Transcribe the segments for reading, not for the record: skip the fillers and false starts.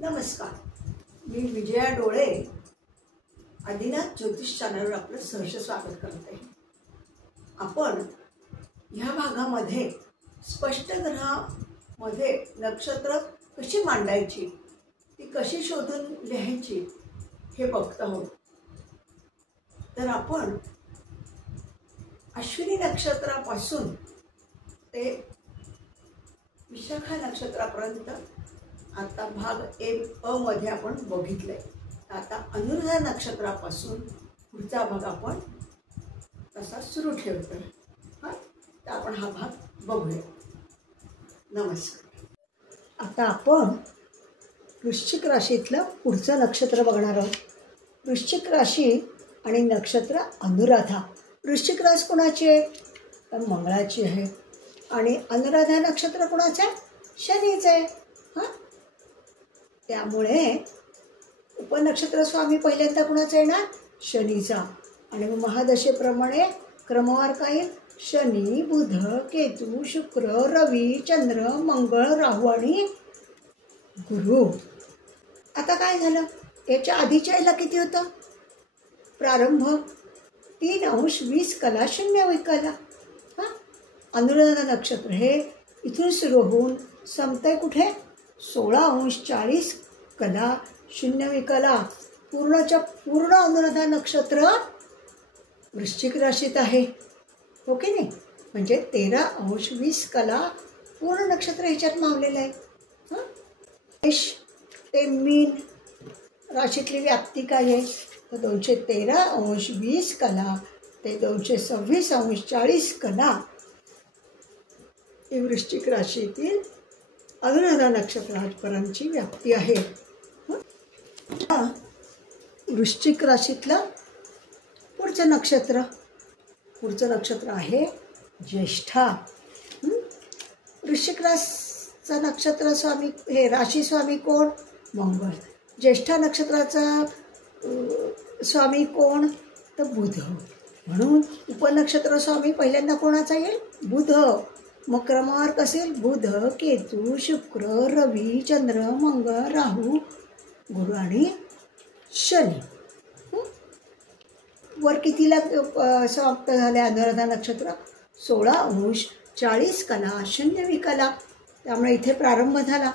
नमस्कार, मी विजया डोळे आदिनाथ ज्योतिष चॅनलवर आपलं सहर्ष स्वागत करते. आपण ह्या भागामध्ये स्पष्ट ग्रहामध्ये नक्षत्र कशी मांडायची, ती कशी शोधून लिहायची हे बघत आहोत. तर आपण अश्विनी नक्षत्रापासून ते विशाखा नक्षत्रापर्यंत आता भाग अ मध्ये आपण बघितलंय. आता अनुराधा नक्षत्रापासून पुढचा भाग आपण तसा सुरू ठेवतोय. तर आपण हा भाग बघूया. नमस्कार. आता आपण वृश्चिक राशीतलं पुढचं नक्षत्र बघणार आहोत. वृश्चिक राशी आणि नक्षत्र अनुराधा. वृश्चिक रास कोणाची आहे? तर मंगळाची आहे. आणि अनुराधा नक्षत्र कोणाचं आहे? शनीचं आहे. त्यामुळे उपनक्षत्र स्वामी पहिल्यांदा कुणाचा येणार? शनीचा. आणि महादशेप्रमाणे क्रमवार काय येईल? शनी, बुध, केतू, शुक्र, रवी, चंद्र, मंगळ, राहू आणि गुरु. आता काय झालं? याच्या आधीच्या याला किती होतं? प्रारंभ 3 अंश 20 कला 0 विकला. अनुराधा नक्षत्र हे इथून सुरू होऊन संपतंय कुठे? 16 अंश 40 कला 0 विकला. पूर्णच्या पूर्ण अनुराधा नक्षत्र वृश्चिक राशीत आहे, हो की नाही? म्हणजे 13 अंश 20 कला पूर्ण नक्षत्र ह्याच्यात मावलेलं आहे. मेष ते मीन राशीतली व्याप्ती काय आहे? तर 213 अंश 20 कला ते 226 अंश 40 कला ही वृश्चिक राशीतील अनुराधा नक्षत्रापर्यंतची व्याप्ती आहे. वृश्चिक राशीतलं पुढचं नक्षत्र आहे ज्येष्ठा. वृश्चिक राशीचा नक्षत्र स्वामी हे राशी स्वामी कोण? मंगळ. ज्येष्ठा नक्षत्राचा स्वामी कोण? तर बुध. म्हणून उपनक्षत्र स्वामी पहिल्यांदा कोणाचा येईल? बुध. मग क्रमवार कसेल? बुध, केतू, शुक्र, रवी, चंद्र, मंगळ, राहू, गुरु आणि शनी. वर कितीला समाप्त झाले अनुराधा नक्षत्र? 16 अंश 40 कला 0 विकला. त्यामुळे इथे प्रारंभ झाला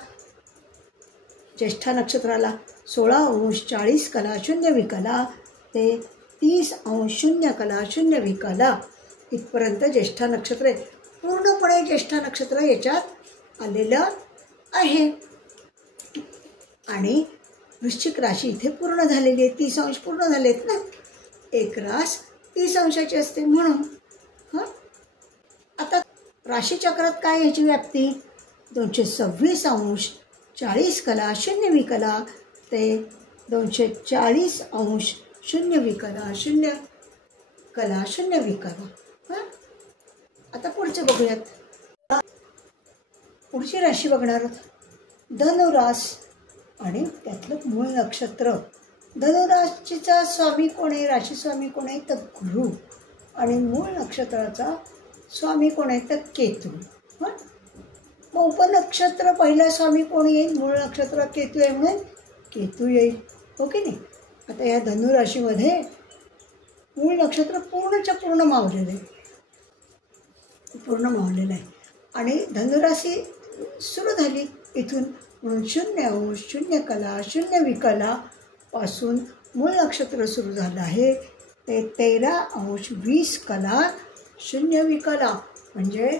ज्येष्ठा नक्षत्राला. 16 अंश 40 कला 0 विकला ते 30 अंश 0 कला 0 विकला इथपर्यंत ज्येष्ठा नक्षत्र आहे. पूर्णपणे ज्येष्ठा नक्षत्र याच्यात आलेलं आहे. आणि वृश्चिक राशी इथे पूर्ण झालेली आहे. 30 अंश पूर्ण झालेत ना. एक रास 30 अंशाची असते म्हणून. आता राशीचक्रात काय ह्याची व्याप्ती? 226 अंश 40 कला 0 विकला ते 240 अंश 0 विकला 0 कला 0 विकला. आता पुढचं बघूयात. पुढची राशी बघणार आहोत धनुरास आणि त्यातलं मूळ नक्षत्र. धनुराशीचा स्वामी कोण आहे? राशी स्वामी कोण आहे? तर गुरु. आणि मूळ नक्षत्राचा स्वामी कोण आहे? तर केतू. मग उपनक्षत्र पहिला स्वामी कोण येईल? मूळ नक्षत्र केतू आहे म्हणून केतू येईल, हो की नाही? आता या धनुराशीमध्ये मूळ नक्षत्र पूर्णच्या पूर्ण मावलेलं आहे. आणि धनुराशी सुरू झाली इथून. म्हणून 0 अंश 0 कला 0 विकला पासून मूळ नक्षत्र सुरू झालं आहे ते 13 अंश 20 कला 0 विकला. म्हणजे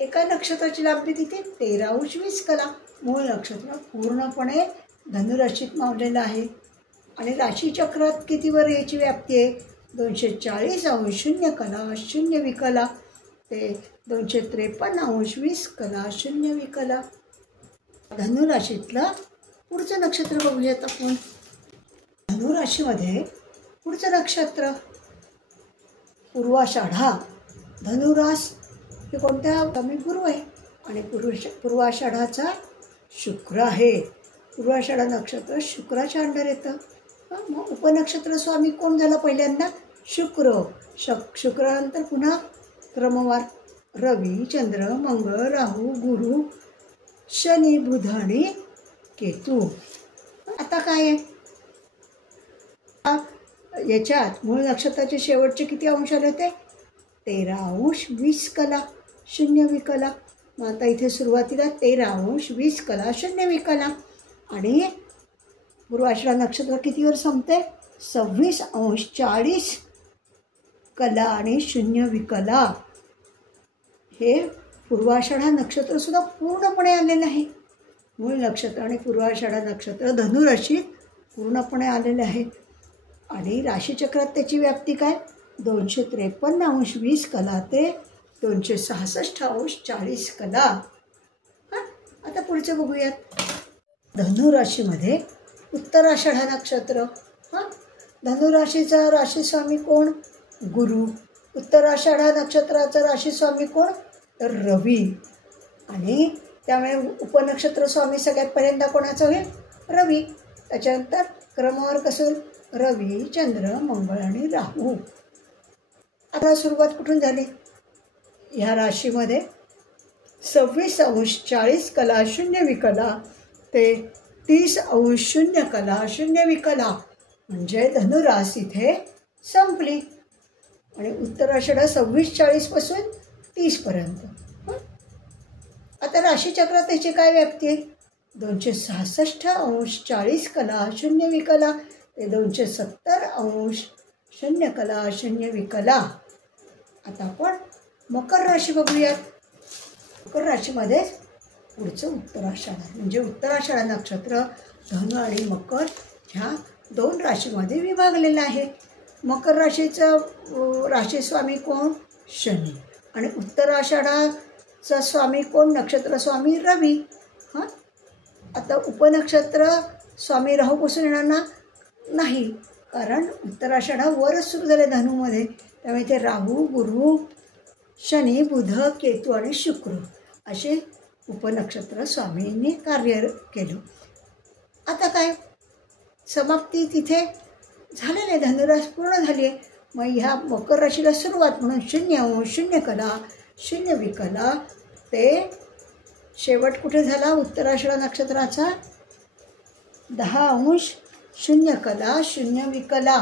एका नक्षत्राची लांबी तिथे 13 अंश 20 कला. मूळ नक्षत्र पूर्णपणे धनुराशीत मावलेलं आहे. आणि राशीचक्रात कितीवर याची व्याप्ती आहे? 240 अंश 0 कला 0 विकला ते 253 अंश 20 कला 0 विकला. धनुराशीतलं पुढचं नक्षत्र बघूयात आपण. धनुराशीमध्ये पुढचं नक्षत्र पूर्वाषाढा. धनुरास हे कोणत्या स्वामी? गुरु आहे. आणि पूर्वाषाढाचा शुक्र आहे. पूर्वाषाढा नक्षत्र शुक्राच्या अंडर येतं. मग उपनक्षत्र स्वामी कोण झालं पहिल्यांदा? शुक्र. शुक्रानंतर पुन्हा क्रमवार रवी, चंद्र, मंगळ, राहू, गुरु, शनी, बुध आणि केतू. आता काय आहे, याच्यात मूळ नक्षत्राचे शेवटचे किती अंश आले होते? 13 अंश 20 कला 0 विकला. मग आता इथे सुरुवातीला 13 अंश 20 कला 0 विकला. आणि पूर्वाषाढा नक्षत्र कितीवर संपते? 26 अंश 40 कला आणि 0 विकला. हे पूर्वाषाढा नक्षत्र सुद्धा पूर्णपणे आलेलं आहे. मूळ नक्षत्र आणि पूर्वाषाढा नक्षत्र धनुराशीत पूर्णपणे आलेले आहे. आणि राशीचक्रात त्याची व्याप्ती काय? 253 अंश 20 कला ते 266 अंश 40 कला. आता पुढचं बघूयात. धनुराशीमध्ये उत्तराषाढा नक्षत्र. धनुराशीचा राशीस्वामी कोण? गुरु. उत्तराषाढा नक्षत्राचा राशीस्वामी कोण? तर रवी. आणि त्यामुळे उपनक्षत्र स्वामी सगळ्यात पहिल्यांदा कोणाचं होईल? रवी. त्याच्यानंतर क्रमवार कसं होईल? रवी, चंद्र, मंगळ आणि राहू. आता सुरुवात कुठून झाली? ह्या राशीमध्ये 26 अंश 40 कला 0 विकला ते 30 अंश 0 कला 0 विकला. म्हणजे धनुरास इथे संपली. आणि उत्तराषाढा 26-40 पासून 30 पर्यंत. आता राशीचक्रात त्याची काय व्याप्ती आहे? 266 अंश 40 कला 0 विकला ते 270 अंश 0 कला 0 विकला. आता आपण मकर राशी बघूयात. मकर राशीमध्ये पुढचं उत्तराषाढा म्हणजे उत्तराषाढा नक्षत्र धनु आणि मकर ह्या 2 राशीमध्ये विभागलेलं आहे. मकर राशीचा राशीस्वामी कोण? शनी. आणि उत्तराषाढाचा स्वामी कोण? नक्षत्र स्वामी रवी. आता उपनक्षत्र स्वामी राहूपासून येणार ना? नाही, कारण उत्तराषाढा वरच सुरू झाले धनुमध्ये. त्यामुळे ते राहू, गुरु, शनी, बुध, केतू आणि शुक्र असे उपनक्षत्र स्वामींनी कार्य केलं. आता काय समाप्ती तिथे झालेलं आहे. धनुरास पूर्ण झाली आहे. मग ह्या मकर राशीला सुरुवात म्हणून 0 अंश 0 कला 0 विकला ते शेवट कुठे झाला? उत्तराषाढा नक्षत्राचा 10 अंश 0 कला 0 विकला.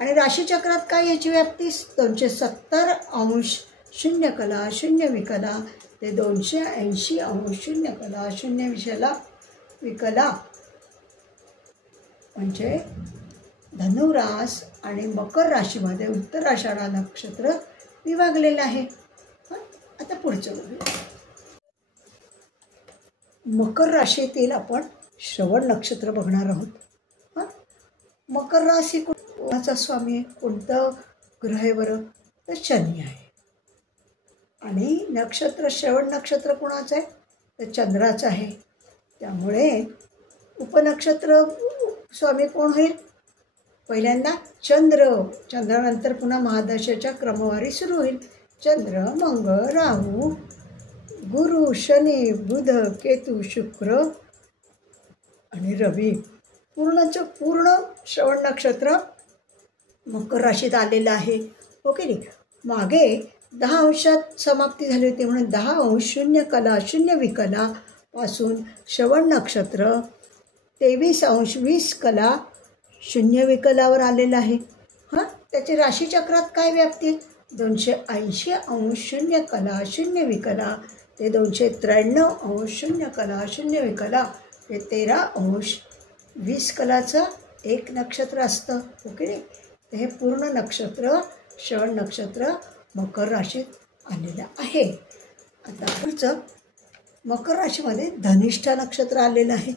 आणि राशीचक्रात काय याची व्याप्ती? 270 अंश 0 कला 0 विकला ते 280 अंश 0 कला 0 विकला. म्हणजे धनुरास आणि मकर राशीमध्ये उत्तराषाढा नक्षत्र विभागलेलं आहे. आता पुढचं बघूया. मकर राशीतील आपण श्रवण नक्षत्र बघणार आहोत. मकर राशी कोणाचा स्वामी आहे? कोणतं ग्रह आहे बरं? तर शनी आहे. आणि नक्षत्र श्रवण नक्षत्र कोणाचं आहे? तर चंद्राचं आहे. त्यामुळे उपनक्षत्र स्वामी कोण होईल? पहिल्यांदा चंद्र. चंद्रानंतर पुन्हा महादशेच्या क्रमवारी सुरू होईल. चंद्र, मंगळ, राहू, गुरु, शनी, बुध, केतू, शुक्र आणि रवी. पूर्णचं पूर्ण श्रवण नक्षत्र मकर राशीत आलेलं आहे. ओके नाही? मागे 10 अंशात समाप्ती झाली होती म्हणून 10 अंश 0 कला 0 विकला पासून श्रवण नक्षत्र 23 अंश 20 कला 0 विकलावर आलेलं आहे. त्याची राशीचक्रात काय व्याप्ती? 280 अंश 0 कला 0 विकला ते 293 अंश 0 कला 0 विकला ते 13 अंश 20 कलाचं एक नक्षत्र असतं. ओके रे? तर हे पूर्ण नक्षत्र श्रवण नक्षत्र मकर राशीत आलेलं आहे. आता पुढचं मकर राशीमध्ये धनिष्ठा नक्षत्र आलेलं आहे.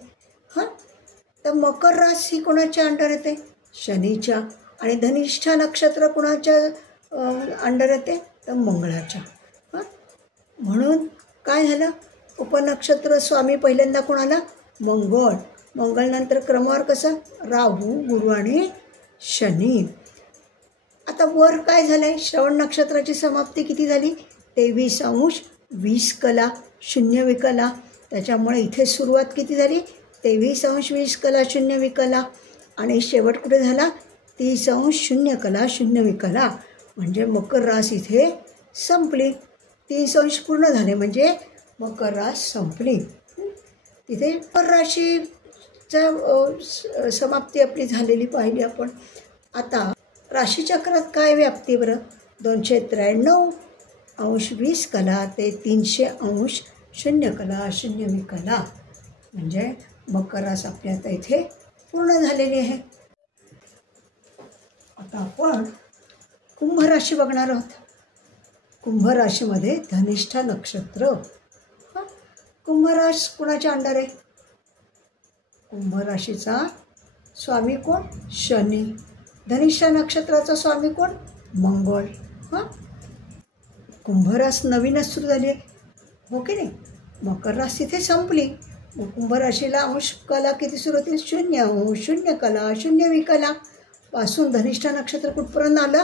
तर मकर राशी कोणाच्या अंडर येते? शनीच्या. आणि धनिष्ठा नक्षत्र कोणाच्या अंडर येते? तर मंगळाच्या. म्हणून काय झालं? उपनक्षत्र स्वामी पहिल्यांदा कोणाला? मंगळ. मंगळनंतर क्रमवार कसं? राहू, गुरु आणि शनी. आता वर काय झालं आहे? श्रवण नक्षत्राची समाप्ती किती झाली? 23 अंश 20 कला 0 विकला. त्याच्यामुळे इथे सुरुवात किती झाली? 23 अंश 20 कला 0 विकला. आणि शेवट कुठे झाला? 30 अंश 0 कला 0 विकला. म्हणजे मकर रास इथे संपली. 30 अंश पूर्ण झाले म्हणजे मकर रास संपली. तिथे राशीचा समाप्ती आपली झालेली पाहिली आपण. आता राशीचक्रात काय व्याप्ती बरं? 293° कला ते 300° कला 0 कला, म्हणजे मकर रास आपली आता इथे पूर्ण झालेली आहे. आता आपण कुंभ राशी बघणार आहोत. कुंभ राशीमध्ये धनिष्ठा नक्षत्र. कुंभ रास कुणाच्या अंडर आहे? कुंभ राशीचा स्वामी कोण? शनी. धनिष्ठा नक्षत्राचा स्वामी कोण? मंगळ. कुंभ रास नवीनच सुरू झाली आहे, हो की नाही? मकर रास तिथे संपली. मग कुंभ राशीला अंश कला किती सुरू होतील? 0°, 0 कला, 0 विकला पासून धनिष्ठा नक्षत्र कुठपर्यंत आलं?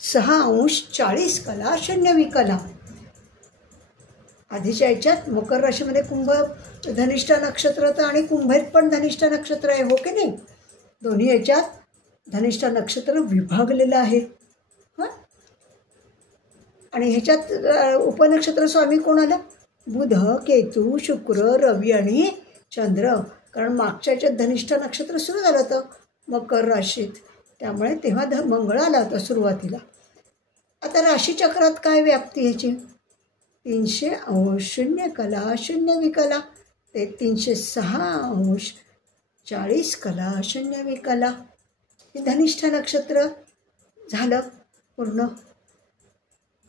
6°40 कला 0 विकला. आधीच्या याच्यात मकर राशीमध्ये कुंभ धनिष्ठा नक्षत्र होतं आणि कुंभेत पण धनिष्ठा नक्षत्र आहे, हो की नाही? दोन्ही याच्यात धनिष्ठा नक्षत्र विभागलेलं आहे. आणि ह्याच्यात उपनक्षत्र स्वामी कोण आलं? बुध, केतू, शुक्र, रवी आणि चंद्र. कारण मागच्या याच्यात धनिष्ठा नक्षत्र सुरू झालं होतं मकर राशीत, त्यामुळे तेव्हा मंगळ आला होता सुरुवातीला. आता राशीचक्रात काय व्याप्ती ह्याची? 300° 0 कला 0 विकला ते 306°40 कला 0 विकला. हे धनिष्ठा नक्षत्र झालं पूर्ण.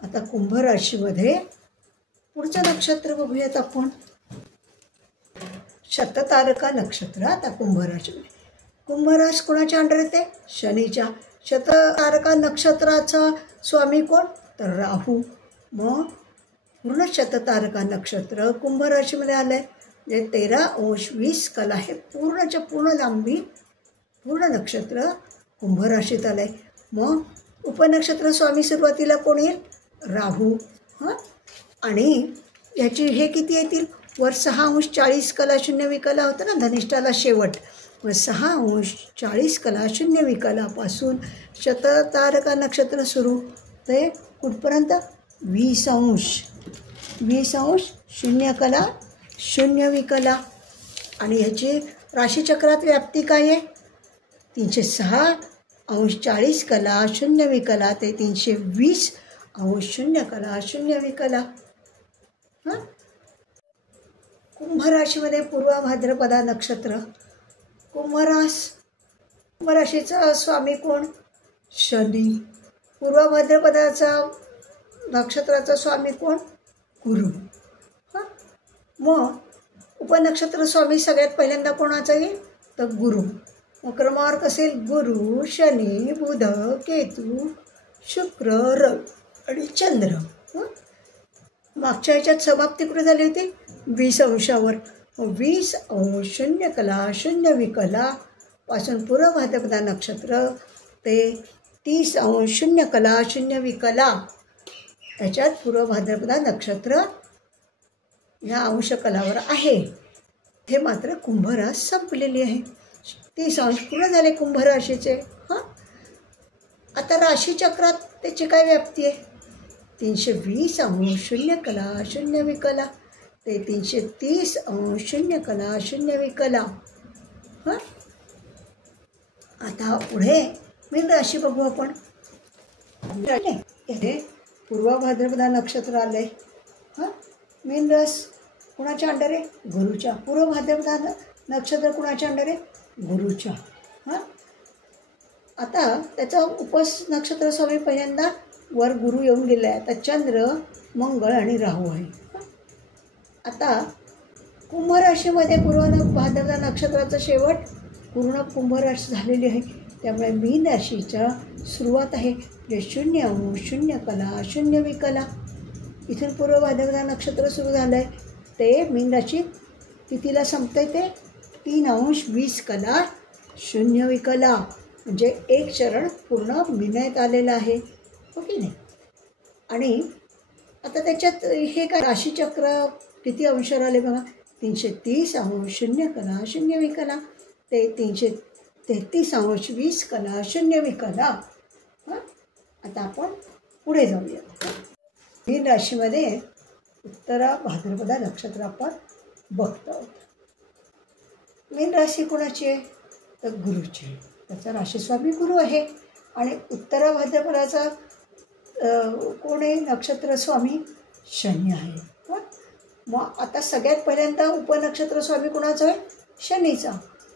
आता कुंभ राशीमध्ये पुढचं नक्षत्र बघूयात आपण. शततारका नक्षत्र. आता कुंभ राशीमध्ये कुंभ रास कोणाच्या अंडर येते? शनीच्या. शततारका नक्षत्राचा स्वामी कोण? तर राहू. मग पूर्ण शततारका नक्षत्र कुंभ राशीमध्ये आलं आहे, म्हणजे 13° कला हे पूर्णच्या पूर्ण लांबी पूर्ण नक्षत्र कुंभ राशीत आलं आहे. मग उपनक्षत्र स्वामी सुरुवातीला कोण येईल? राहू. आणि ह्याची हे किती येतील? वर 6°40 कला 0 विकला होतं ना धनिष्ठाला शेवट. मग 6°40 कला 0 विकलापासून शततारका नक्षत्र सुरू ते कुठपर्यंत? 20° 0 कला 0 विकला. आणि ह्याची राशीचक्रात व्याप्ती काय आहे? 306° कला 0 विकला ते 320° कला 0 विकला. कुंभ राशीमध्ये पूर्व भाद्रपदा नक्षत्र. कुंभ राशीचा स्वामी कोण? शनी. पूर्व भाद्रपदाचा नक्षत्राचा स्वामी कोण? गुरु. मग उपनक्षत्र स्वामी सगळ्यात पहिल्यांदा कोणाचा येईल? तर गुरु. मग क्रमावर कसेल? गुरु, शनी, बुध, केतू, शुक्र, रवी आणि चंद्र. मागच्या ह्याच्यात समाप्ती कुठे झाली होती? 20°वर. 20° 0 कला 0 विकला पासून पूर्व भाद्रपदा नक्षत्र ते 30° 0 कला 0 विकला. याच्यात पूर्व भाद्रपदा नक्षत्र ह्या अंशकलावर आहे. हे मात्र कुंभ रास संपलेली आहे. 30° पूर्ण झाले कुंभ राशीचे. आता राशीचक्रात त्याची काय व्याप्ती आहे? 320° 0 कला 0 विकला ते 330° 0 कला 0 विकला. आता पुढे मीन राशी बघू आपण. इथे पूर्व भाद्रपदा नक्षत्र आले. मीन रास कुणाच्या अंडर आहे? गुरुच्या. पूर्व भाद्रपदा नक्षत्र कुणाच्या अंडर आहे? गुरुच्या. आता त्याचा उपस नक्षत्र स्वामी पहिल्यांदा वर गुरु येऊन गेला आहे. आता चंद्र, मंगळ आणि राहू आहे. आता कुंभ राशीमध्ये पूर्व भाद्रपदा नक्षत्राचा शेवट पूर्ण कुंभ राशी झालेली आहे. त्यामुळे मीन राशीच्या सुरुवात आहे जे 0° 0 कला 0 विकला. इथून पूर्व भाद्रपदा नक्षत्र सुरू झालं आहे ते मीन राशी तिथीला संपतं ते 3° 20 कला 0 विकला. म्हणजे एक चरण पूर्ण मीनात आलेलं आहे, हो की नाही? आणि आता त्याच्यात हे काय राशीचक्र किती अंशावर आले बघा? 330° 0 कला 0 विकला ते 333° 20 कला 0 विकला. आता आपण पुढे जाऊया. मीन राशीमध्ये उत्तरा भाद्रपदा नक्षत्र आपण बघतो आहोत. मीन राशी कोणाची आहे तर गुरुची आहे. त्याचा राशीस्वामी गुरु आहे. आणि उत्तरा भाद्रपदाचा कोण आहे नक्षत्र स्वामी शनी आहे. मग आता सगळ्यात पहिल्यांदा उपनक्षत्र स्वामी कोणाचा आहे शनीचा.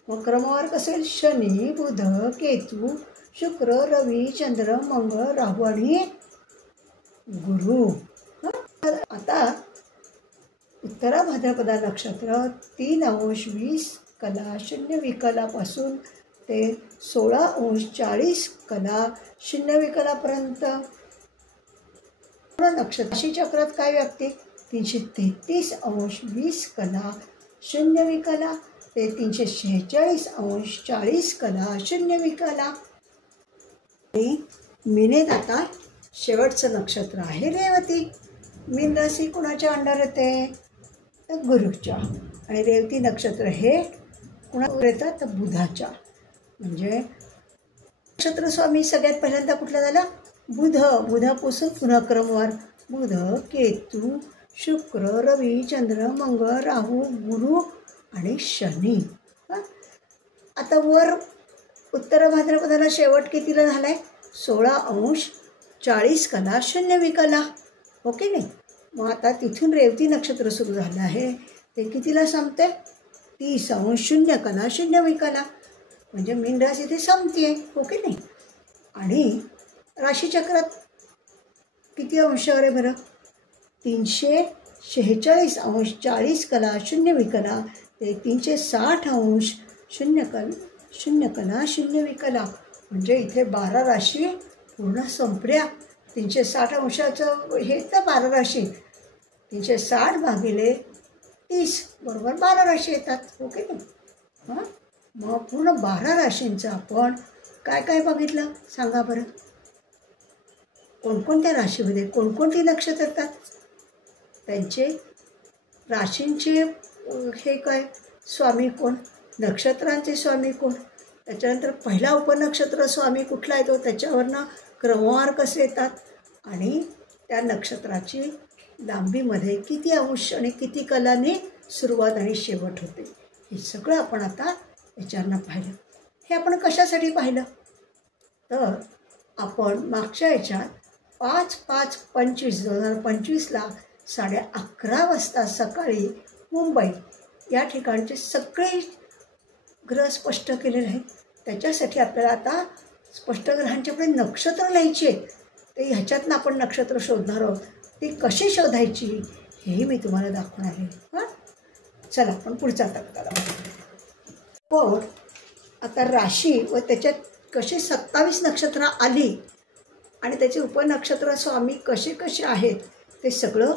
मग क्रमवार कसं येईल शनी बुध केतू शुक्र रवी चंद्र मंगळ राहू आणि गुरु. आता उत्तरा भाद्रपदा नक्षत्र 3 अंश 20 कला 0 विकलापासून ते 16 अंश 40 कला 0 विकलापर्यंत नक्षत्र. राशी चक्रात काय व्याप्ती 333 अंश 20 कला 0 विकला ते 346 अंश 40 कला 0 विकला. मीनेत आता शेवटचं नक्षत्र आहे रेवती. मीन राशी कुणाच्या अंडर येते तर गुरुच्या. आणि रेवती नक्षत्र हे कुणावर येतात तर बुधाच्या. म्हणजे नक्षत्र स्वामी सगळ्यात पहिल्यांदा कुठला झाला बुध. बुधापासून पुन्हा क्रमवार बुध केतू शुक्र रवी चंद्र मंगळ राहू गुरु आणि शनी. आता वर उत्तर भाद्रपदाला शेवट कितीला झाला आहे 16 अंश 40 कला 0 विकला. ओके नाही. मग आता तिथून रेवती नक्षत्र सुरू झालं आहे ते कितीला संपते 30 अंश 0 कला 0 विकला. म्हणजे मीन राशी इथे संपते. ओके नाही. आणि राशीचक्रात किती अंशावर आहे बरं 346 अंश 40 कला 0 विकला ते 360 अंश 0 कला 0 विकला. म्हणजे इथे 12 राशी पूर्ण संपल्या. 360 अंशाचं हे तर 12 राशी 360 भागिले 30 बरोबर 12 राशी येतात. ओके ना. मग पूर्ण 12 राशींचं आपण काय काय बघितलं सांगा बरं. कोणकोणत्या राशीमध्ये कोणकोणती नक्षत्र येतात त्यांचे राशींचे हे काय स्वामी कोण नक्षत्रांचे स्वामी कोण. त्याच्यानंतर पहिला उपनक्षत्र स्वामी कुठला येतो त्याच्यावरनं क्रमवार कसे येतात आणि त्या नक्षत्राची लांबीमध्ये किती अंश आणि किती कलाने सुरुवात आणि शेवट होते हे सगळं आपण आता याच्यावरनं पाहिलं. हे आपण कशासाठी पाहिलं तर आपण मागच्या याच्यात 5/5/25 2025ला 11:30 वाजता सकाळी मुंबई या ठिकाणचे सगळे ग्रह स्पष्ट केलेले आहेत. त्याच्यासाठी आपल्याला आता स्पष्ट ग्रहांचे पुढे नक्षत्र लिहायचे आहेत. ते ह्याच्यातनं आपण नक्षत्र शोधणार आहोत. ती कशी शोधायची हेही मी तुम्हाला दाखवणार आहे. चला आपण पुढचा तक्ता पण आता राशी व त्याच्यात कशी 27 नक्षत्र आली आणि त्याचे उपनक्षत्र स्वामी कसे कसे आहेत ते सगळं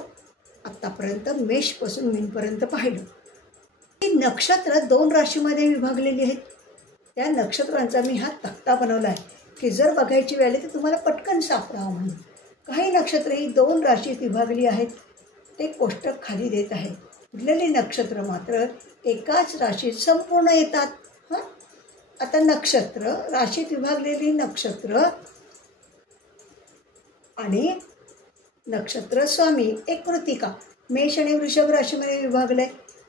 आत्तापर्यंत मेषपासून मीनपर्यंत पाहिलं. ही नक्षत्र 2 राशीमध्ये विभागलेली आहेत. त्या नक्षत्रांचा मी हा तक्ता बनवला आहे की जर बघायची वेळ आली तर तुम्हाला पटकन सापडावं म्हणून. काही नक्षत्र ही 2 राशीत विभागली आहेत ते कोष्टक खाली देत आहे. उरलेली नक्षत्र मात्र एकाच राशीत संपूर्ण येतात. आता नक्षत्र राशीत विभागलेली नक्षत्र आणि नक्षत्र स्वामी एक कृतिका मेष आणि वृषभ राशीमध्ये विभागले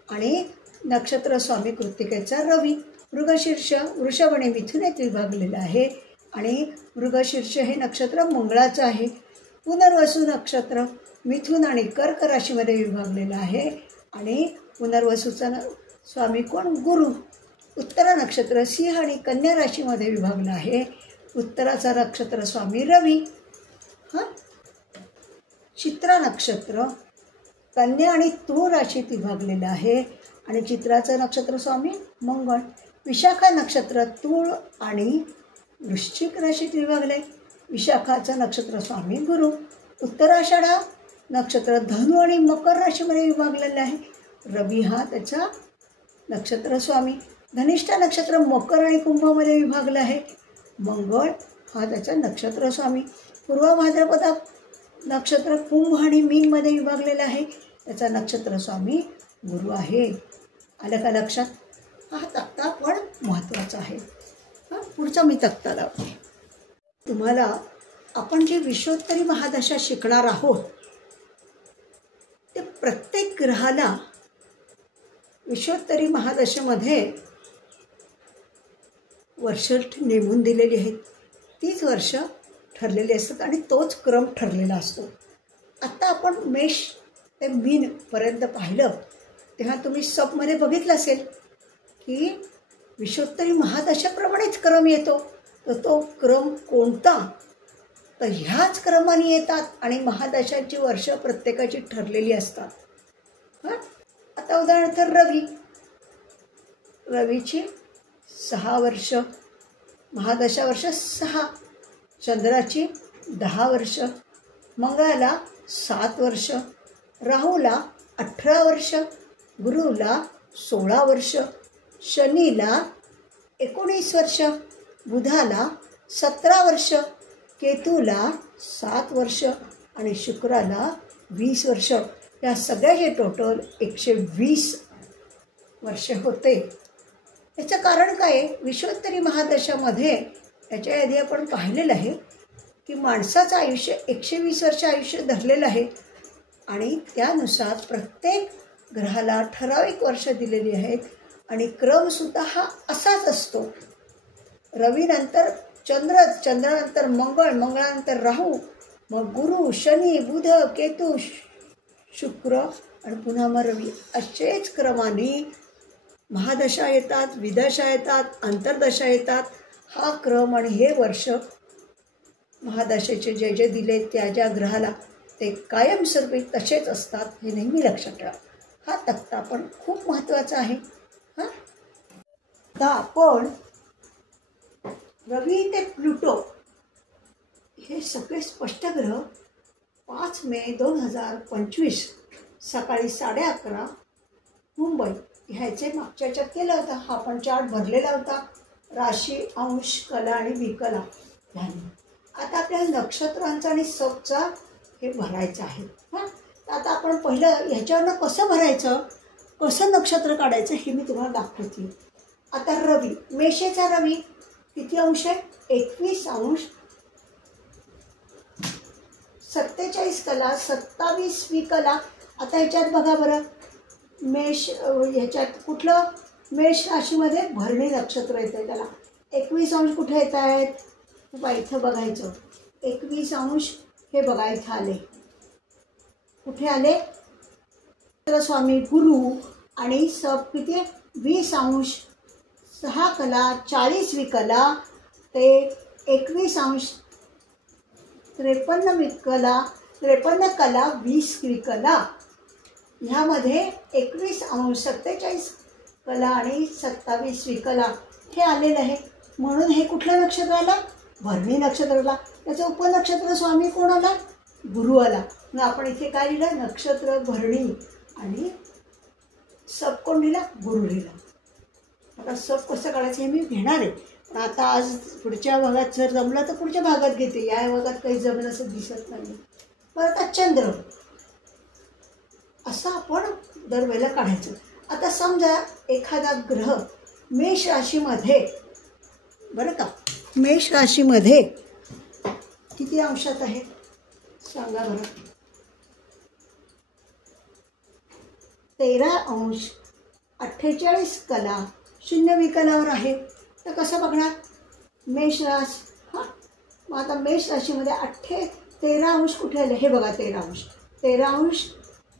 आणि नक्षत्र स्वामी कृतिकेचा रवी मृगशीर्ष वृषभ आणि मिथुनेत विभागलेलं आहे आणि मृगशीर्ष हे नक्षत्र मंगळाचं आहे. पुनर्वसू नक्षत्र मिथुन आणि कर्क राशीमध्ये विभागलेलं आहे आणि पुनर्वसूचा स्वामी कोण गुरु. उत्तरा नक्षत्र सिंह आणि कन्या राशीमध्ये विभागलं आहे. उत्तराचा नक्षत्र स्वामी रवी. चित्रा नक्षत्र कन्या आणि तूळ राशीत विभागलेलं आहे आणि चित्राचं नक्षत्र स्वामी मंगळ. विशाखा नक्षत्र तूळ आणि वृश्चिक राशीत विभागले. विशाखाचं नक्षत्र स्वामी गुरु. उत्तराषाढा नक्षत्र धनु आणि मकर राशीमध्ये विभागलेलं आहे. रवी हा त्याचा नक्षत्र स्वामी. धनिष्ठा नक्षत्र मकर आणि कुंभामध्ये विभागलं आहे. मंगळ हा त्याचा नक्षत्र स्वामी. पूर्व भाद्रपदा नक्षत्र कुंभ आणि मीनमध्ये विभागलेलं आहे. त्याचा नक्षत्र स्वामी गुरु आहे. आलं का लक्षात. हा तक्ता पण महत्त्वाचा आहे. पुढचा मी तक्ता लावते. तुम्हाला आपण जे विश्वोत्तरी महादशा शिकणार आहोत ते प्रत्येक ग्रहाला विश्वोत्तरी महादशेमध्ये वर्ष नेमून दिलेली आहेत, तीच वर्ष ठरलेली असतात आणि तोच क्रम ठरलेला असतो. आत्ता आपण मेष ते मीनपर्यंत पाहिलं तेव्हा तुम्ही सबमध्ये बघितलं असेल की विश्वोत्तरी महादशाप्रमाणेच क्रम येतो. तर तो क्रम कोणता? तर ह्याच क्रमाने येतात आणि महादशांची वर्ष प्रत्येकाची ठरलेली असतात. आता उदाहरणार्थ रवीची 6 वर्ष, महादशा वर्ष 6, चंद्राची 10 वर्ष, मंगळाला 7 वर्ष, राहूला 18 वर्ष, गुरुला 16 वर्ष, शनीला 19 वर्ष, बुधाला 17 वर्ष, केतूला 7 वर्ष आणि शुक्राला 20 वर्ष. या सगळ्याचे टोटल 120 वर्ष होते. याचं कारण काय आहे? विश्वोत्तरी महादशामध्ये याच्या आधी आपण पाहिलेलं आहे की माणसाचं आयुष्य 120 वर्ष आयुष्य धरलेलं आहे आणि त्यानुसार प्रत्येक ग्रहाला ठराविक वर्ष दिलेली आहेत आणि क्रमसुद्धा हा असाच असतो. रवीनंतर चंद्र, चंद्रानंतर मंगळ, मंगळानंतर राहू, मग गुरु, शनी, बुध, केतू, शुक्र आणि पुन्हा मग रवी. असेच क्रमाने महादशा येतात, विदशा येतात, अंतर्दशा येतात. हा क्रम आणि हे वर्ष महादशेचे जे जे दिले त्या ज्या ग्रहाला ते कायमस्वरूपी तसेच असतात, हे नेहमी लक्षात ठेवा. हा तक्ता पण खूप महत्त्वाचा आहे. आता आपण रवी ते प्लुटो हे सगळे स्पष्ट ग्रह 5 मे 2025 सकाळी 11:30 मुंबई ह्याचे मागच्या याच्यात केलं होतं. हा आपण चार्ट भरलेला होता, राशी, अंश, कला आणि विकला ह्याने. आता आपल्याला नक्षत्रांचा आणि सबचा हे भरायचं आहे. तर आता आपण पहिलं ह्याच्यावरनं कसं भरायचं, कसं नक्षत्र काढायचं हे मी तुम्हाला दाखवते. आता रवी, मेषेचा रवी किती अंश आहे? 21 अंश, 47 कला, 27 विकला. आता ह्याच्यात बघा बरं, मेष ह्याच्यात कुठलं? मेष राशीमध्ये भरणी नक्षत्र येतं. त्याला 21 अंश कुठे येत आहेत? बघा इथं बघायचं. 21 अंश हे बघा इथं आले. कुठे आले? स्वामी गुरु आणि सब किती? 20 अंश, 6 कला, 40 विकला ते 21 अंश, 53 विकला, 53 कला, 20 विकला. ह्यामध्ये 21 अंश, 47 कला आणि 27 विकला हे आलेलं आहे. म्हणून हे कुठलं नक्षत्र आलं? भरणी नक्षत्राला. त्याचं उपनक्षत्र स्वामी कोण आला? गुरु आला. मग आपण इथे काय लिहिलं? नक्षत्र भरणी आणि सब कोण लिहिला? गुरु लिहिला. आता सब कसं काढायचं हे मी घेणार आहे, पण आता आज पुढच्या भागात जर जमलं तर पुढच्या भागात घेते. या भागात काही जमेल असं दिसत नाही. पण आता चंद्र असं आपण दरवेळेला काढायचं. आता समजा एखादा ग्रह मेष राशीमध्ये, बरं का, मेष राशीमध्ये किती अंशात आहे सांगा बरं? 13 अंश, 48 कला, 0 विकलावर आहे. तर कसं बघणार? मेष रास. मग आता मेष राशीमध्ये 13 अंश कुठे आले? हे बघा 13 अंश. 13 अंश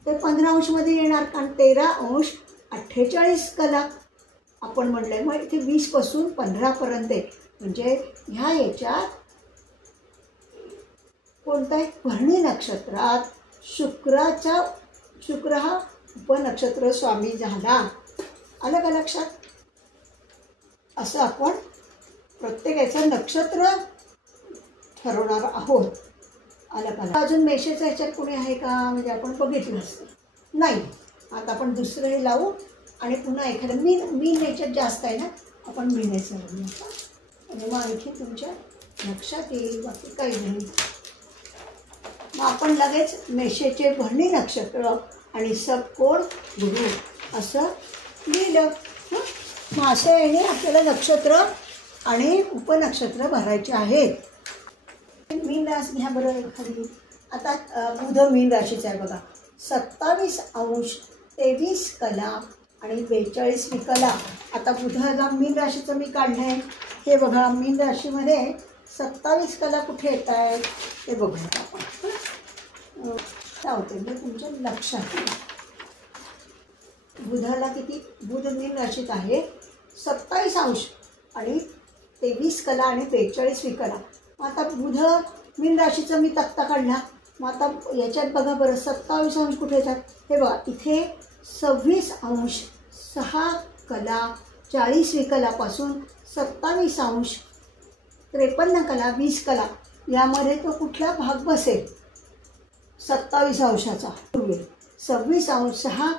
ते 15 अंशमध्ये येणार, कारण 13 अंश 48 कला आपण म्हटलं आहे. मग इथे 20पासून 15पर्यंत आहे. म्हणजे ह्या याच्यात कोणता आहे? भरणी नक्षत्रात शुक्र हा उपनक्षत्र स्वामी झाला. आलं का लक्षात? असं आपण प्रत्येकाचं नक्षत्र ठरवणार आहोत. आलं का? अजून मेषेच्या ह्याच्यात कोणी आहे का? म्हणजे आपण बघितलं असतं नाही. आता आपण दुसरं हे लावू आणि पुन्हा एखादं मीन ह्याच्यात जास्त आहे ना, आपण मीनेचं लावू आणि मग आणखी तुमच्या लक्षात येईल. बाकी काही नाही. मग आपण लगेच मेषेचे भरणी नक्षत्र आणि सब कोण? गुरु असं लिहिलं. मग असं याने आपल्याला नक्षत्र आणि उपनक्षत्र भरायचे आहेत. मीन रास घ्या बरं एखादी. आता बुध मीन राशीचा आहे बघा. 27 अंश, 23 कला आणि 42 विकला. आता बुधाला मीन राशीचं मी काढलं आहे. हे बघा मीन राशीमध्ये 27 कला कुठे येत आहेत ते बघूया आपण. काय होते म्हणजे तुमच्या लक्षात येईल. बुधाला किती, बुध मीन राशीत आहे 27 अंश आणि 23 कला आणि 42 विकला. आता बुध मीन राशीचा मी तक्ता काढला. मग आता याच्यात बघा बरं 27 अंश कुठे येतात. हे बघा इथे 26 अंश 6 कला 40 विकलापासून 27 अंश 53 कला 20 कला यामध्ये तो कुठला भाग बसेल 27 अंशाचा. 26 अंश 6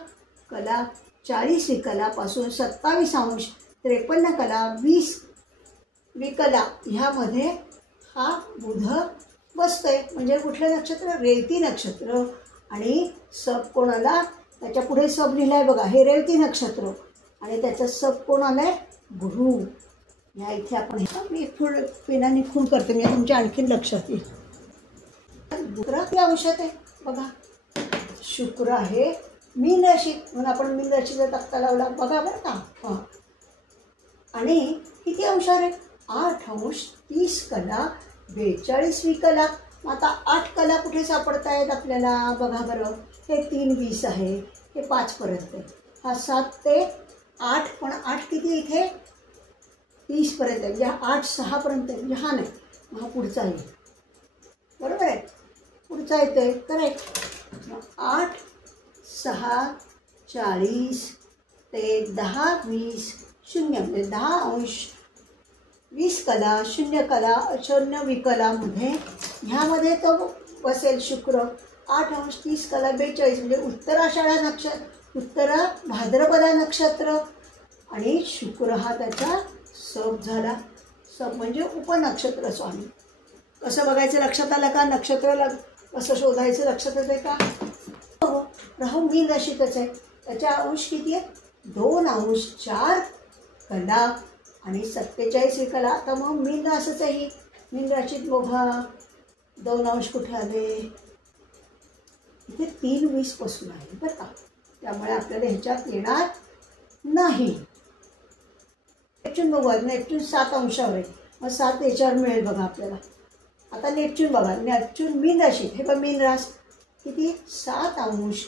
कला 40 विकलापासून 27 अंश 53 कला 20 विकला ह्यामध्ये हा बुध बसतोय. म्हणजे कुठलं नक्षत्र, रेवती नक्षत्र. आणि सब कोणाला त्याच्या पुढे सब लिहिलाय बघा, हे रेवती नक्षत्र आणि त्याचा सब कोण आलाय गुरु. या इथे आपण मी फुल पेनाने खून करते मी तुमच्या आणखीन लक्षात येईल. शुक्र या अंशात आहे बघा, शुक्र आहे मीन राशीत म्हणून आपण मीन राशीचा तक्ता लावला बघा बरं का. हां आणि किती अंश आहे 8 अंश 30 कला 42 विकला. आता 8 कला कुठे सापडत आहेत आपल्याला बघा बरं. हे 3 20 आहे, हे 5 पर्यंत आहे. हा 7 ते 8 पण 8 किती इथे 30 पर्यंत आहे. म्हणजे 8 6 पर्यंत आहे. म्हणजे हा नाही हा पुढचा आहे बरोबर आहे. पुढचा येतोय करेक्ट. 8 6 40 ते 10 20 शून्य म्हणजे 10 अंश 20 कला 0 कला 0 विकलामध्ये ह्यामध्ये तो बसेल शुक्र. 8 अंश 30 कला 42 म्हणजे उत्तराषाढा नक्षत्र, उत्तरा भाद्रपदा नक्षत्र आणि शुक्र हा त्याचा सब झाला. सब म्हणजे उपनक्षत्र स्वामी. कसं बघायचं लक्षात आलं का. नक्षत्राला कसं शोधायचं लक्षात येते का. हो राहू मीन राशीतच आहे. त्याच्या अंश किती आहे 2 अंश 4 कला आणि 47 विकला. आता मग मीन राशीच आहे. मीन राशीत बघा 2 अंश कुठे आले इथे 3 20 पासून आहे बरं का. त्यामुळे आपल्याला ह्याच्यात येणार नाही. नेपच्यून बघा, नेपच्यून 7 अंशावर आहे मग 7 याच्यावर मिळेल बघा आपल्याला. आता नेपच्यून बघा, नेपच्यून मीन राशीत हे बघा मीन रास किती 7 अंश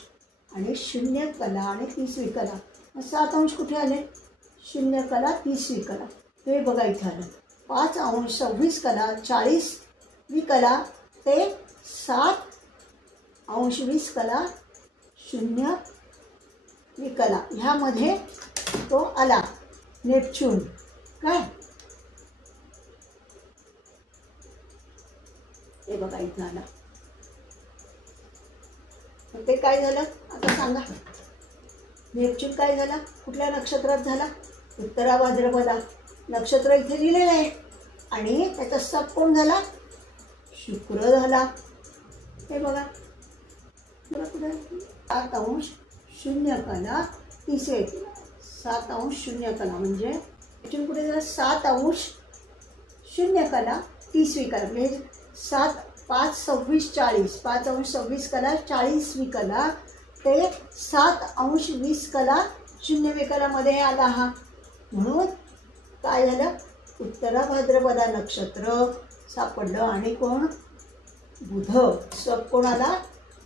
आणि 0 कला आणि 30 विकला. मग 7 अंश कुठे आले 0 कला 30 विकला. हे बघा इथे आलं 5 अंश 26 कला 40 विकला ते 7 अंश 20 कला 0 विकला. ह्यामध्ये तो आला नेपच्यून. काय हे बघा इथं आला. ते काय झालं आता सांगा. नेपच्यून काय झाला कुठल्या नक्षत्रात झाला उत्तरा भाद्रपदा नक्षत्र इथे लिहिलेलं आहे. आणि त्याचा सब कोण झाला शुक्र झाला. हे बघा कुठे 7 अंश 0 कला 30 येते. 7 अंश 0 कला म्हणजे इथून कुठे झाला 7 अंश 0 कला 30 विकला. म्हणजे 7 5 26 40 5 अंश 26 कला 40 विकला ते 7 अंश 20 कला 0 विकलामध्ये आला हा. म्हणून काय झालं उत्तरा भाद्रपदा नक्षत्र सापडलं. आणि कोण बुध. सब कोण आला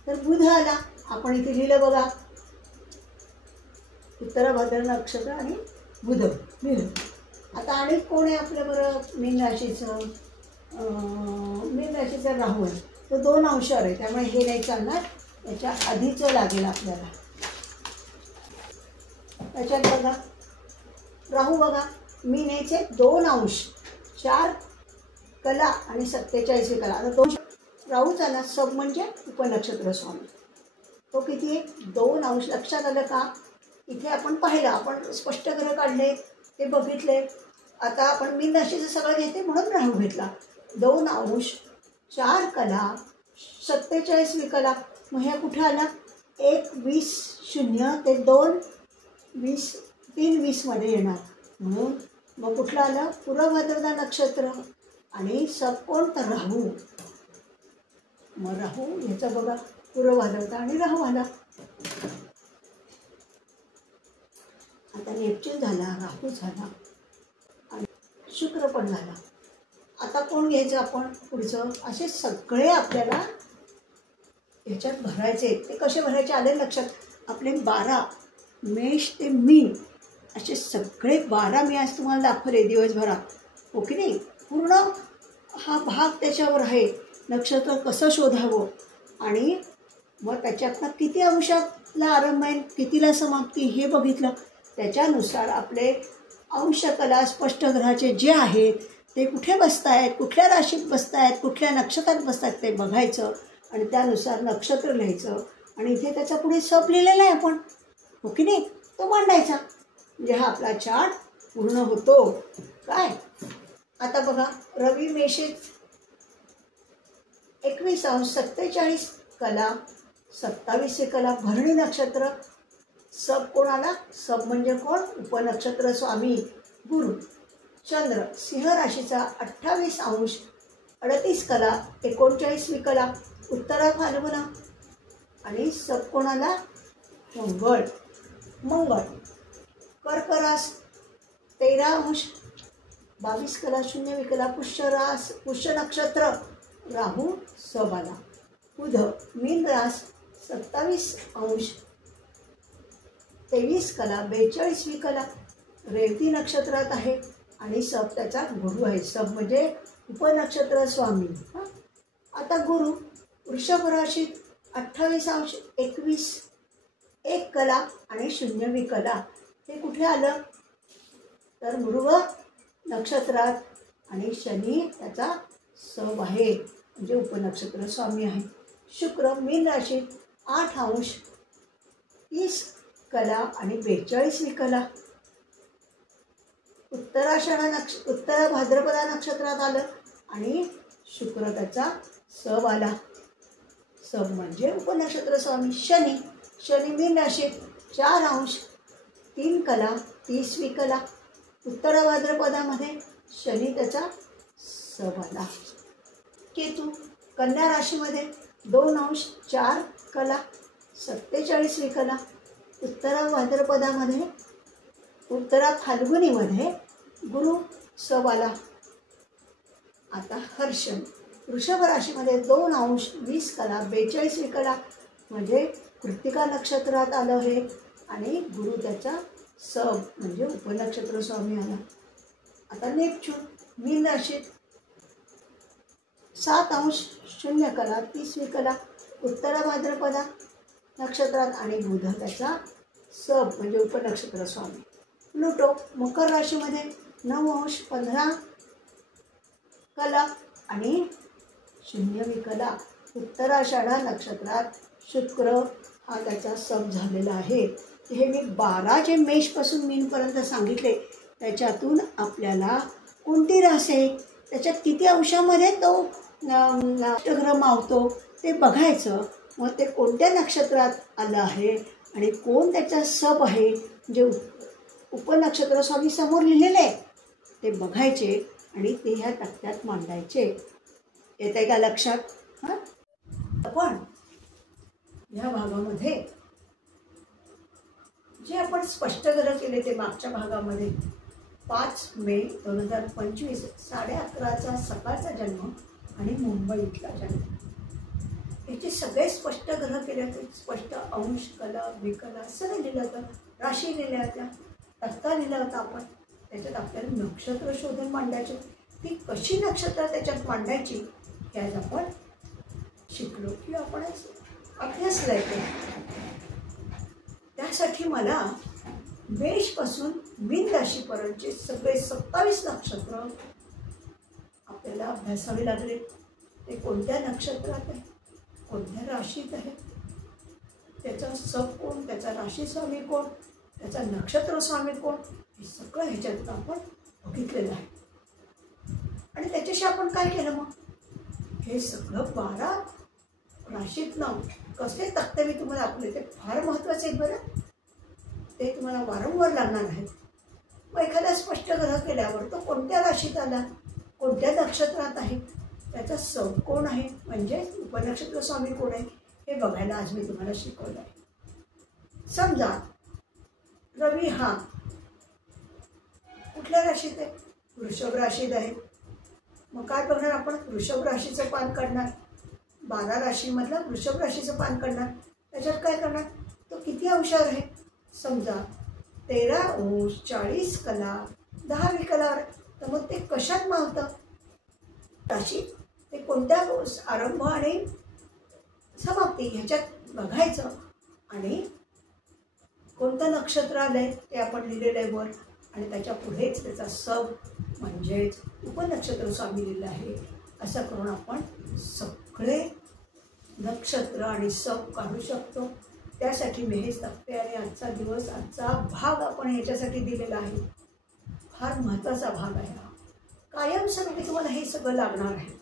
तर बुध आला. आपण इथे लिहिलं बघा उत्तरा भाद्र नक्षत्र आणि बुध लिहिलं. आता आणि कोण आहे आपल्या बरं मीन राशीचं. मीन राशीचा राहू आहे तो 2 अंशावर आहे त्यामुळे हे नाही चालणार. याच्या आधीचं लागेल आपल्याला. त्याच्यात बघा राहू बघा मीनेचे 2 अंश 4 कला आणि 47 कला. आता 2 राहूच आला. सब म्हणजे उपनक्षत्र स्वामी. तो किती आहे 2 अंश. लक्षात आलं का. इथे आपण पाहिलं आपण स्पष्ट ग्रह काढले ते बघितले. आता आपण मीन राशीचं सगळं घेते म्हणून राहू घेतला. 2 अंश 4 कला 47 विकला. मग ह्या कुठे आला 1 20 0 ते 2 20 3 20 मध्ये येणार. म्हणून मग कुठलं आलं पूर्व भाद्रपदा नक्षत्र आणि सब कोण तर राहू. मग राहू ह्याचा बघा पूर्व भाद्रपदा आणि राहू आला. आता नेपच्यून झाला राहू झाला आणि शुक्र पण झाला. आता कोण घ्यायचं आपण पुढचं? असे सगळे आपल्याला ह्याच्यात भरायचे. ते कसे भरायचे आले लक्षात? आपले 12 मेष ते मीन असे सगळे 12 मी आज तुम्हाला दाखवले दिवसभरात, हो की नाही? पूर्ण हा भाग त्याच्यावर आहे. नक्षत्र कसं शोधावं आणि मग त्याच्यातनं किती अंशाला आरंभ आहे, कितीला समाप्ती हे बघितलं. त्याच्यानुसार आपले अंशकला स्पष्ट ग्रहाचे जे आहेत ते कुठे बसत आहेत, कुठल्या राशीत बसत आहेत, कुठल्या नक्षत्रात बसत आहेत ते बघायचं आणि त्यानुसार नक्षत्र लिहायचं. आणि इथे त्याचा पुढे सप लिहिलेला आहे आपण, हो की नाही? तो मांडायचा म्हणजे हा आपला चार्ट पूर्ण होतो. काय आता बघा, रवी मेषेत 21 अंश 47 कला 27 कला भरणी नक्षत्र. सब कोणाला? सब म्हणजे कोण? उपनक्षत्र स्वामी गुरु. चंद्र सिंह राशीचा 28 अंश 38 कला 39 कला उत्तरा फाल्गुना. आणि सब कोणाला? मंगळ. मंगळ कर्क रास 13 अंश 22 कला 0 कला पुष्य नक्षत्र राहू सब आला. बुध मीन रास 27 अंश 23 कला 42 कला रेवती नक्षत्रात आहे आणि सब त्याचा गुरु आहे. सब म्हणजे उपनक्षत्र स्वामी. आता गुरु वृषभ राशीत 28 अंश 21 1 कला आणि 0 कला. हे कुठे आलं? तर मृग नक्षत्रात आणि शनी त्याचा सब आहे म्हणजे उपनक्षत्र स्वामी आहे. शुक्र मीन राशीत 8 अंश 30 कला आणि 42 कला उत्तरा भाद्रपदा नक्षत्रात आलं आणि शुक्र त्याचा सब आला. सब म्हणजे उपनक्षत्र स्वामी. शनी मीन राशीत 4 अंश 3 कला 30 कला उत्तरा भाद्रपदामध्ये शनी त्याचा सब आला. केतू कन्या राशीमध्ये 2 अंश 4 कला 47 कला उत्तरा भाद्रपदामध्ये उत्तरा फाल्गुनीमध्ये गुरु सब आला. आता हर्षण वृषभ राशीमध्ये 2 अंश 20 कला 42 कला म्हणजे कृत्तिका नक्षत्रात आलं हे आणि गुरु त्याचा सब म्हणजे उपनक्षत्र स्वामी आला. आता नेपच्यून मीन राशीत 7 अंश 0 कला 30 कला उत्तरा भाद्रपदा नक्षत्रात आणि बुध त्याचा सब म्हणजे उपनक्षत्र स्वामी. प्लुटो मकर राशीमध्ये 9 अंश 15 कला आणि 0 कला उत्तराषाढा नक्षत्रात शुक्र हा त्याचा सब झालेला आहे. हे मी 12 जे मेषपासून मीनपर्यंत सांगितले त्याच्यातून आपल्याला कोणती रास आहे, त्याच्यात किती अंशामध्ये तो नक्षग्रह मावतो ते बघायचं. मग ते कोणत्या नक्षत्रात आलं आहे आणि कोण त्याचा सब आहे जे उपनक्षत्र स्वामी समोर लिहिलेले ते बघायचे आणि ते ह्या तक्त्यात मांडायचे. येत आहे का लक्षात? हां, आपण ह्या भागामध्ये जे आपण स्पष्ट ग्रह केले ते मागच्या भागामध्ये 5 मे 2025 11:30 सकाळचा जन्म आणि मुंबईतला जन्म याचे सगळे स्पष्ट ग्रह केले होते. स्पष्ट अंश कला विकला सगळं लिहिलं होतं. राशी लिहिल्या होत्या, तक्ता लिहिला होता आपण. त्याच्यात आपल्याला नक्षत्र शोधून मांडायचे. ती कशी नक्षत्र त्याच्यात मांडायची हे आज आपण शिकलो किंवा आपण अभ्यासला येतो. त्यासाठी मला मेषपासून मीन राशीपर्यंतचे सगळे 27 नक्षत्र आपल्याला अभ्यासावे लागले. ते कोणत्या नक्षत्रात आहे, कोणत्या राशीत आहे, त्याचा सब कोण, त्याचा राशी स्वामी कोण, त्याचा नक्षत्र स्वामी कोण, हे सगळं ह्याच्यात आपण बघितलेलं आहे. आणि त्याच्याशी आपण काय केलं मग? हे सगळं 12 राशीतनं कसले तक्ते मी तुम्हाला दाखवले ते फार महत्त्वाचे आहेत बरं. ते तुम्हाला वारंवार लागणार आहेत. मग एखादा स्पष्ट ग्रह केल्यावर तो कोणत्या राशीत आला, कोणत्या नक्षत्रात आहे, त्याचा सब कोण आहे म्हणजे उपनक्षत्र स्वामी कोण आहे हे बघायला आज मी तुम्हाला शिकवलं आहे. समजा रवी हा कुठल्या राशीत आहे? वृषभ राशीत आहे. मग काय बघणार आपण? वृषभ राशीचं पान काढणार. 12 राशीमधलं वृषभ राशीचं पान काढणार. त्याच्यात काय करणार? तो किती अंशावर आहे? समजा 13 अंश 40 कला 10 विकलावर. तर मग ते कशात मावतं? राशी ते कोणत्या आरंभ आणि समाप्ती ह्याच्यात बघायचं. आणि कोणतं नक्षत्र आलंय ते आपण लिहिलेलं आहे वर. आणि त्याच्या पुढेच त्याचा सब म्हणजेच उपनक्षत्र स्वामी लिहिलं आहे. असं करून आपण सगळे नक्षत्र आणि सब काढू शकतो. त्यासाठी मी हे तक्ते आणि आजचा दिवस आजचा भाग आपण ह्याच्यासाठी दिलेला आहे. फार महत्त्वाचा भाग आहे हा. कायमस्वरूपी तुम्हाला हे सगळं लागणार आहे.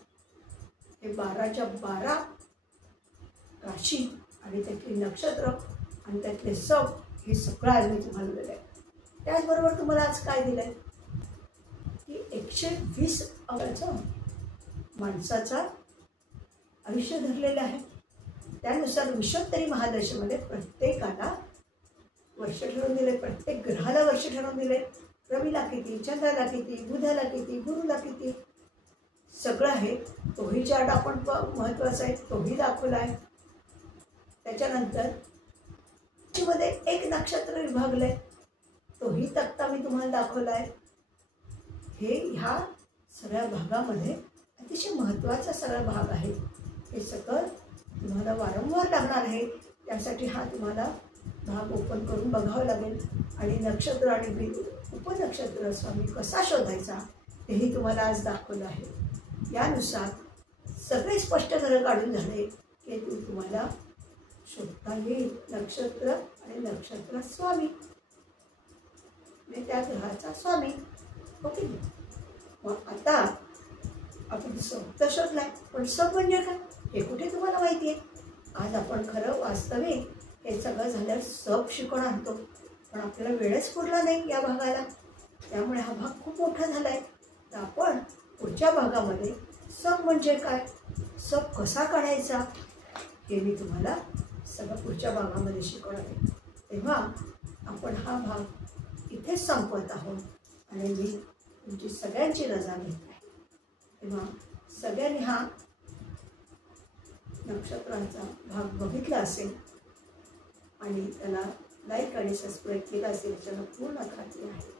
हे 12च्या 12 राशी आणि त्यातले नक्षत्र आणि त्यातले सब हे सगळं आज मी तुम्हाला दिलं आहे. त्याचबरोबर तुम्हाला आज काय दिलं आहे की 120 अंशाचं माणसाचा आयुष्य धरलेलं आहे. त्यानुसार विषोत्तरी महादशेमध्ये प्रत्येकाला वर्ष ठरवून दिले. प्रत्येक ग्रहाला वर्ष ठरवून दिले. रवीला किती, चंद्राला किती, बुधाला किती, गुरुला किती सगळं आहे. तोही चार्ट आपण महत्त्वाचा आहे तोही दाखवला आहे. त्याच्यानंतर मध्ये एक नक्षत्र विभागलंय तोही तक्ता मी तुम्हाला दाखवला आहे. हे ह्या सगळ्या भागामध्ये अतिशय महत्त्वाचा सगळा भाग आहे. हे सगळं तुम्हाला वारंवार लागणार आहे. त्यासाठी हा तुम्हाला भाग ओपन करून बघावं लागेल. आणि नक्षत्र आणि उपनक्षत्र स्वामी कसा शोधायचा तेही तुम्हाला आज दाखवलं आहे. यानुसार सगळे स्पष्ट घरं काढून झाले की तुम्हाला शोधता येईल नक्षत्र आणि नक्षत्र स्वामी त्या ग्रहाचा स्वामी. ओके. मग आता आपण सब तर शोधलाय पण सब म्हणजे काय हे कुठे तुम्हाला माहिती आहे? आज आपण खरं वास्तविक हे सगळं झाल्यावर सब शिकवून आणतो पण आपल्याला वेळच पुरला नाही या भागाला. त्यामुळे हा भाग खूप मोठा झाला आहे. तर आपण पुढच्या भागामध्ये सब म्हणजे काय, सब कसा काढायचा हे मी तुम्हाला सगळं पुढच्या भागामध्ये शिकवणार आहे. तेव्हा आपण हा भाग इथेच संपवत आहोत आणि मी तुमची सगळ्यांची रजा घेत आहे. तेव्हा सगळ्यांनी हा नक्षत्रांचा भाग बघितला असेल आणि त्याला लाईक आणि सबस्क्राईब केला असेल याच्यानं पूर्ण खात्री आहे.